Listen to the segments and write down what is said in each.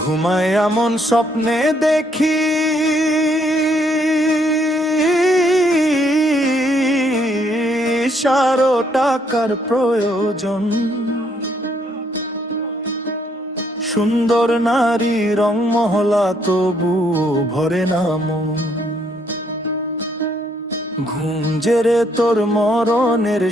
ঘুমায় এমন স্বপ্নে দেখি সারো টাকার প্রয়োজন, সুন্দর নারী রং মহলা তবু ভরে না মন। ঘুম জেরে তোর মরণের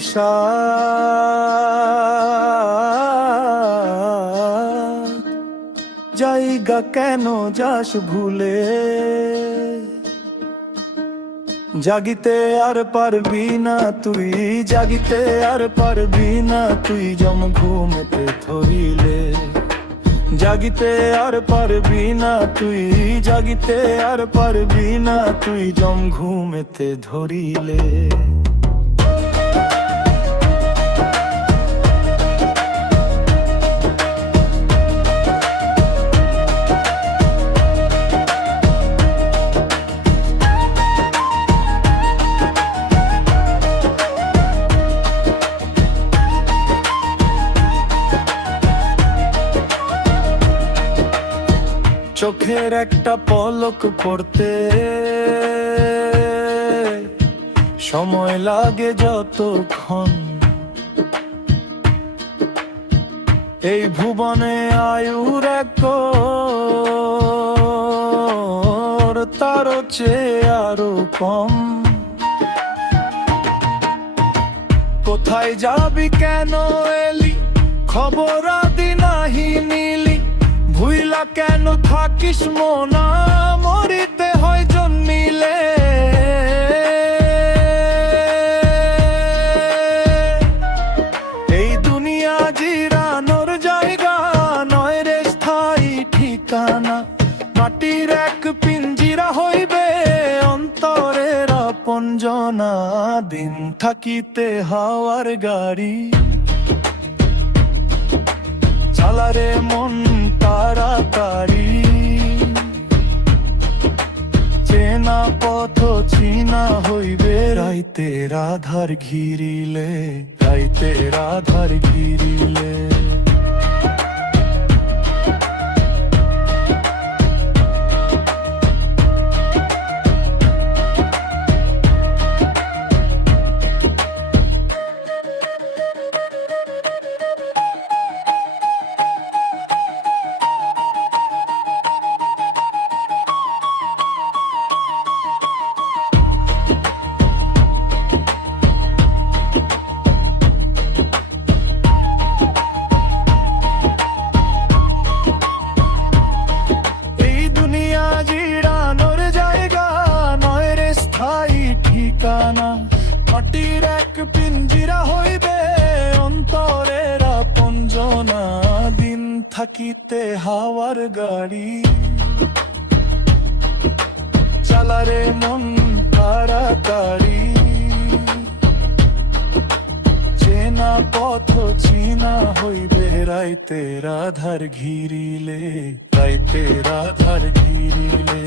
জায়গা কেন যাস ভুলে? জাগিতে আর পারবি না তুই, জাগিতে আর পারবি না তুই জম ঘুমতে ধরিলে। জাগিতে আর পারবি না তুই, জাগিতে আর পারবি না তুই জম ঘুমেতে ধরিলে। চোখের একটা পলক পড়তে সময় লাগে যতক্ষণ, এই ভুবনে আয়ুর এক তারও চেয়ে আরো কম। কোথায় যাবি কেন এলি, খবর আদি নাহি নিলি, ভুইলা কেন থাকিস মোনা মরিতে হয় জন্মিলে। এই দুনিয়া জিরানোর জায়গা নয় রে স্থায়ী ঠিকানা, মাটির এক পিঞ্জিরা হইবে অন্তরের আপনজনা। দিন থাকিতে হাওয়ার গাড়ি চালারে মন তাড়াতাড়ি, চেনা পথ চিনা হইবে রাইতের আধার ঘিরিলে, রাইতের আধার ঘিরিলে। মাটির এক পিঞ্জিরা হইবে অন্তরের আপনজনা, দিন থাকিতে হাওয়ার গাড়ি চালারে মন তাড়াতাড়ি, চেনা পথ চিনা হইবে রাইতের আধার ঘিরিলে, রাইতের আধার ঘিরিলে।